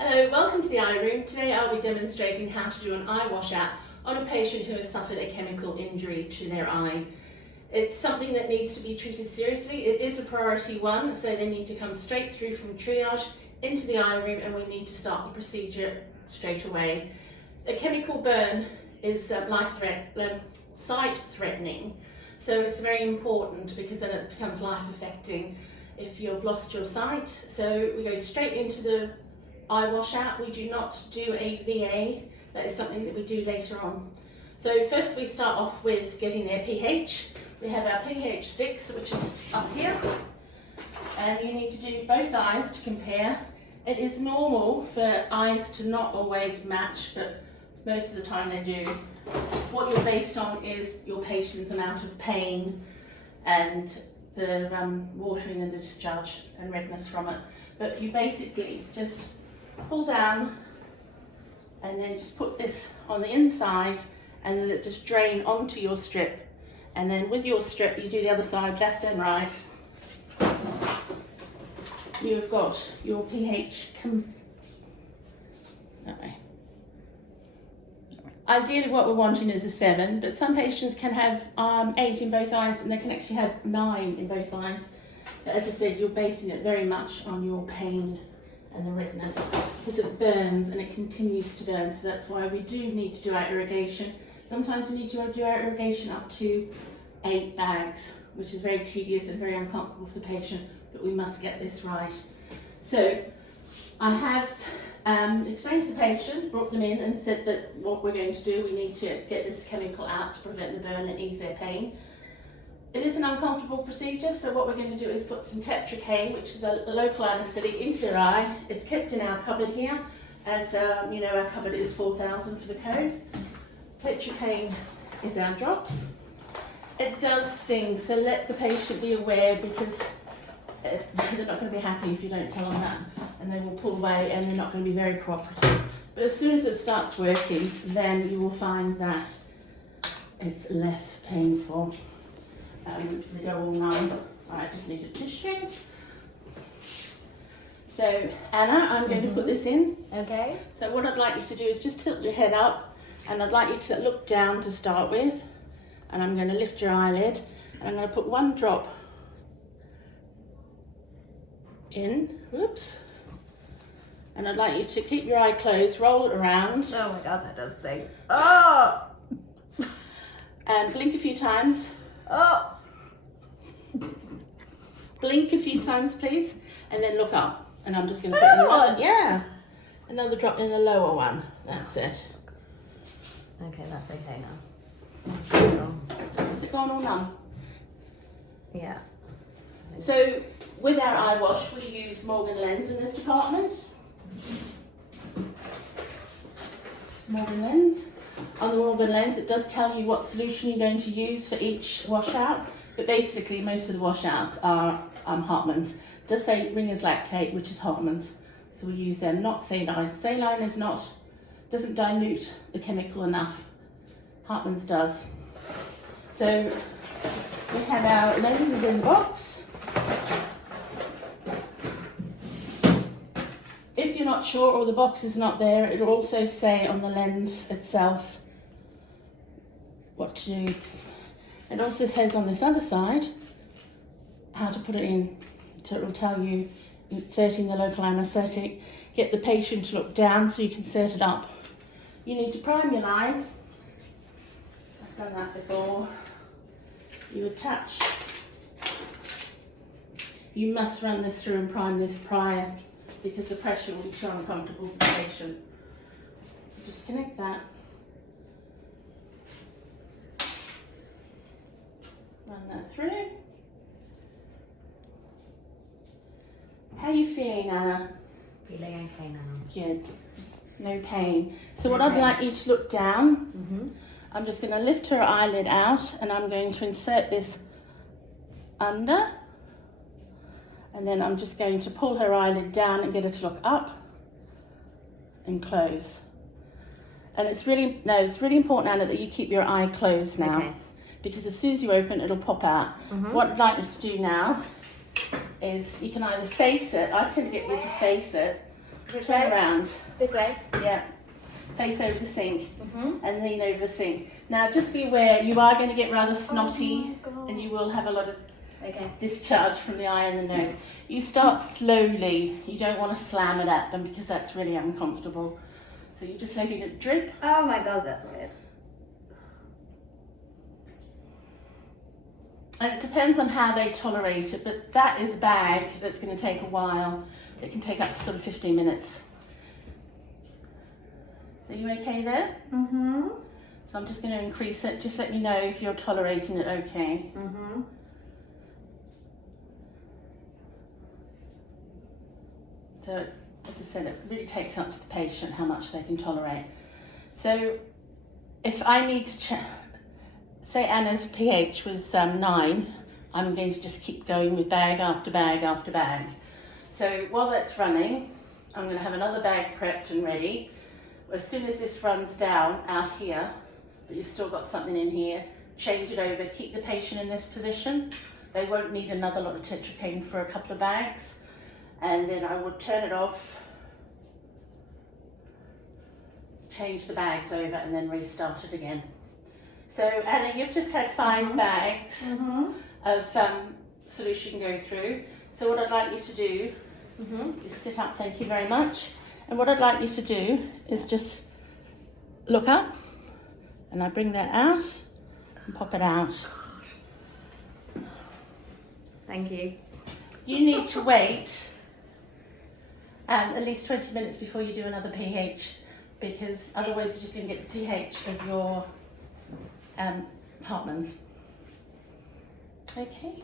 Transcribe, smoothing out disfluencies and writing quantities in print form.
Hello, welcome to the eye room. Today I'll be demonstrating how to do an eye washout on a patient who has suffered a chemical injury to their eye. It's something that needs to be treated seriously. It is a priority one, so they need to come straight through from triage into the eye room and we need to start the procedure straight away. A chemical burn is sight-threatening, so it's very important because then it becomes life-affecting if you've lost your sight. So we go straight into the eye washout. We do not do a VA. That is something that we do later on. So first we start off with getting their pH. We have our pH sticks, which is up here, and you need to do both eyes to compare. It is normal for eyes to not always match, but most of the time they do. What you're based on is your patient's amount of pain and the watering and the discharge and redness from it. But you basically just pull down and then just put this on the inside and then it just drain onto your strip. And then with your strip, you do the other side, left and right. You've got your pH that way. Ideally what we're wanting is a 7, but some patients can have 8 in both eyes and they can actually have 9 in both eyes. But as I said, you're basing it very much on your pain and the redness because it burns and it continues to burn. So that's why we do need to do our irrigation. Sometimes we need to do our irrigation up to 8 bags, which is very tedious and very uncomfortable for the patient, but we must get this right. So I have explained to the patient, brought them in and said that what we're going to do, we need to get this chemical out to prevent the burn and ease their pain. It is an uncomfortable procedure, so what we're going to do is put some tetracaine, which is a local anaesthetic, into their eye. It's kept in our cupboard here, as you know, our cupboard is 4,000 for the code. Tetracaine is our drops. It does sting, so let the patient be aware because they're not going to be happy if you don't tell them that, and they will pull away and they're not going to be very cooperative. But as soon as it starts working, then you will find that it's less painful. They go all numb. I just need a tissue. So Anna, I'm going to put this in. Okay. So what I'd like you to do is just tilt your head up, and I'd like you to look down to start with, and I'm going to lift your eyelid, and I'm going to put 1 drop in. Whoops. And I'd like you to keep your eye closed, roll it around. Oh my god, that does sting. Oh! And blink a few times. Oh! Blink a few times, please, and then look up. And I'm just going to put another drop in the lower one. That's it. Okay, that's okay now. Has it gone all numb? Yeah. So with our eye wash, we use Morgan Lens in this department. It's Morgan Lens. On the Morgan Lens, it does tell you what solution you're going to use for each washout, but basically most of the washouts are Hartmann's. It does say Ringer's lactate, which is Hartmann's, so we use them, not saline. Saline doesn't dilute the chemical enough. Hartmann's does. So we have our lenses in the box. If you're not sure or the box is not there, it'll also say on the lens itself what to do. It also says on this other side how to put it in. So it will tell you inserting the local anaesthetic, get the patient to look down so you can set it up. You need to prime your line. I've done that before. You attach. You must run this through and prime this prior because the pressure will be so uncomfortable for the patient. Just connect that. Run that through. How are you feeling, Anna? Feeling okay now. Good. No pain. So what I'd like you to look down. I'm just going to lift her eyelid out and I'm going to insert this under. And then I'm just going to pull her eyelid down and get her to look up and close. And it's really important, Anna, that you keep your eye closed now. Okay. Because as soon as you open, it'll pop out. What I'd like you to do now is you can either face it. I tend to get you to face it, Turn around. This way. Yeah. Face over the sink Mhm. and lean over the sink. Now just be aware, you are going to get rather snotty and you will have a lot of Okay. discharge from the eye and the nose. You start slowly. You don't want to slam it at them because that's really uncomfortable. So you're just letting it drip. Oh my god, that's weird. And it depends on how they tolerate it, but that is a bag that's going to take a while. It can take up to sort of 15 minutes. So you okay there? Mhm. So I'm just going to increase it. Just let me know if you're tolerating it okay. Mhm. So as I said, it really takes up to the patient how much they can tolerate. So if I need to say Anna's pH was 9, I'm going to just keep going with bag after bag after bag. So while that's running, I'm going to have another bag prepped and ready. As soon as this runs down out here, but you've still got something in here, change it over, keep the patient in this position. They won't need another lot of tetracaine for a couple of bags. And then I would turn it off, change the bags over and then restart it again. So Anna, you've just had 5 bags of solution go through. So what I'd like you to do is sit up, thank you very much. And what I'd like you to do is just look up and I bring that out and pop it out. Thank you. You need to wait at least 20 minutes before you do another pH because otherwise you're just going to get the pH of your Hartmann's. Okay.